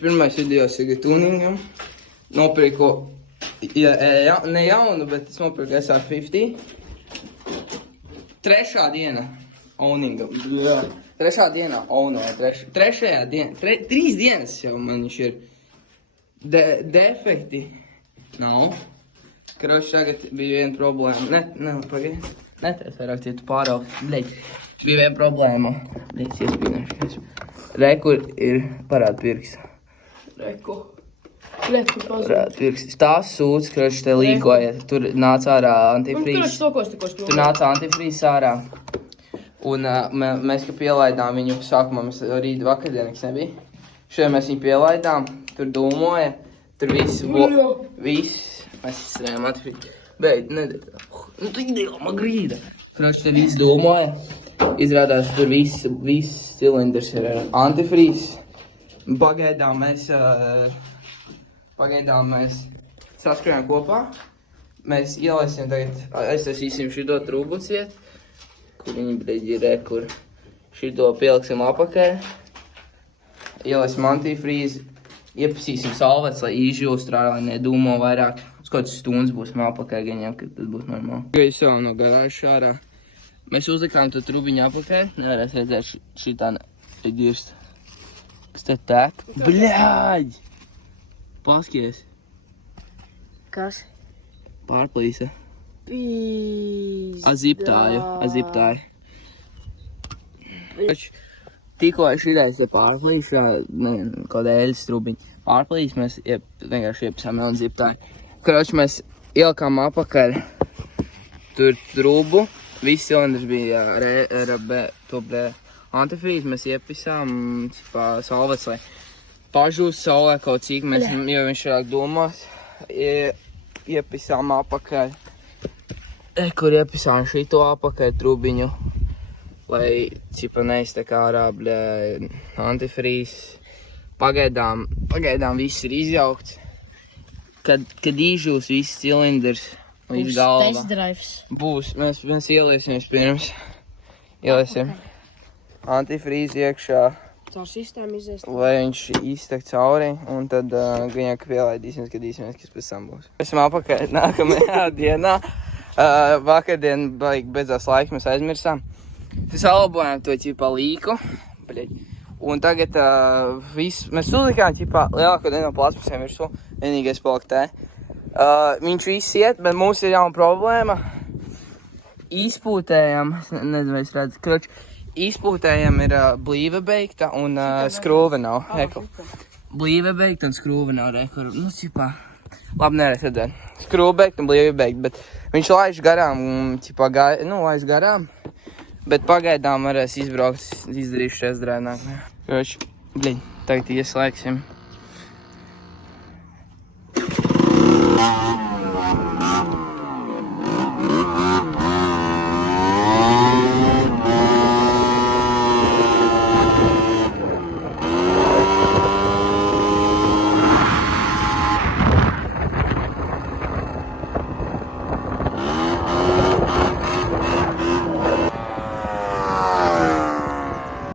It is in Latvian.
Pirmais video ir tuningam. Nopirku, ne jaunu, bet es nopirku SR50. Trešā diena owningam. Jā. Trešā dienā ownēja. Trešajā dienā. 3 dienas jau man viņš ir. Defekti nav. Kroši tagad bija viena problēma. Pagaid. Netēs vairāk, ja tu pāraugs. Bļeļ. Bija viena problēma. Bļeļ, iespīnāšu. Rekur ir parāda pirks. Reku pazūd. Pirks. Tās sūds, kroši te līkoja. Tur nāca ārā antifrīz. Un kroši tokos tikos Tur nāca antifrīz ārā. Un mēs, ka pielaidām viņu sākumā, mēs rīt vakardienas nebija. Šodien mēs viņu pielaidām. Tur dūmoja. Tur viss. Mēs izstrējām antifrīz. Beid, nedēļ. Nu, tu ideālā grīda. Kroši te viss dūmoja. Izrādās, tur viss cilindrs ir antifrīz. Pagaidām mēs saskrējām kopā. Mēs ielaisim tagad, aiztaisīsim šito trūbuciet, kur viņi breģi ir, kur šito pieliksim apakaļ. Ielaisim antifrīzi, iepasīsim salvets, lai izžūst rā, lai nedūmo vairāk. Uz kāds stundas būsim apakaļ, gaņām, kad tas būs normāli. Gaies jau no garāžas ārā. Mēs uzlikām to trubiņu apakaļ, nevarēs redzēt šitā neģirst. Kas te tek? Bļāģ! Paskies. Kas? Pārplīsa. Pīzdā. Aziptāju. Tikko šitais te pārplīsa, kaut eļas trubiņi. Pārplīsa, mēs vienkārši iepisām vēl ziptāju. Kroči, mēs ielikām apakaļ tur trubu. Viss cilindrs bija antifrīzi, mēs iepisām salvets, lai pažūst saulē kaut cik, jo viņš vairāk domās. Iepisām apakaļ, kur iepisām šito apakaļ trubiņu, lai neiztek ārā antifrīzi. Pagaidām viss ir izjaukts. Kad izžūs viss cilindrs, viss galva. Test drives. Būs, mēs ieliesim vispirms. Ieliesim antifrīzi iekšā, Caur sistēmu izies. lai viņš iztek cauri, un tad gaņā, ka pielaidīsim, skatīsimies, kas pēc tam būs. Esam apakaļ nākamajā dienā. Vakardien beidzās laika, mēs aizmirsām. Tas salabojām to līku. Un tagad mēs uzlikām lielāko dienu no plasmasiem virsū. Vienīgais palika te. Viņš viss iet, bet mums ir jauna problēma. Izpūtējam, nezinu, vai es redzu, kroči. Izpūtējam ir blīve beigta un skrūve nav. Blīve beigta un skrūve nav. Labi, nereiz redzēt. Skrūve beigta un blīve beigta, bet viņš laiž garām, laiž garām. Bet pagaidām varēs izbraukt, izdarīšu test drive nākamajā. Kroči, tagad ieslēgsim.